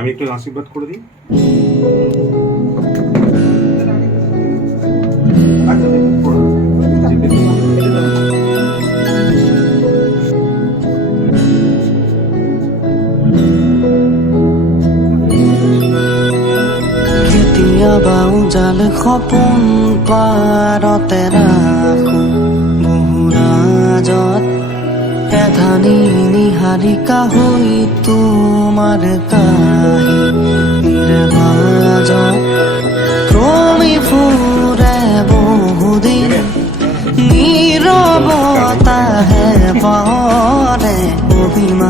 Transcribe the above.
আমি একটু আশীর্বাদ করে দিই। কেতিয়াবা উজাল সপোন পাৰতে ৰাখো বহুৰাজত এধানি নিহাৰিকা হৈ তোমাৰ কাহিনীৰ মাজত ক্ৰমি ফুৰে বহুদিন নীৰৱতাহে পৰে অভিমান।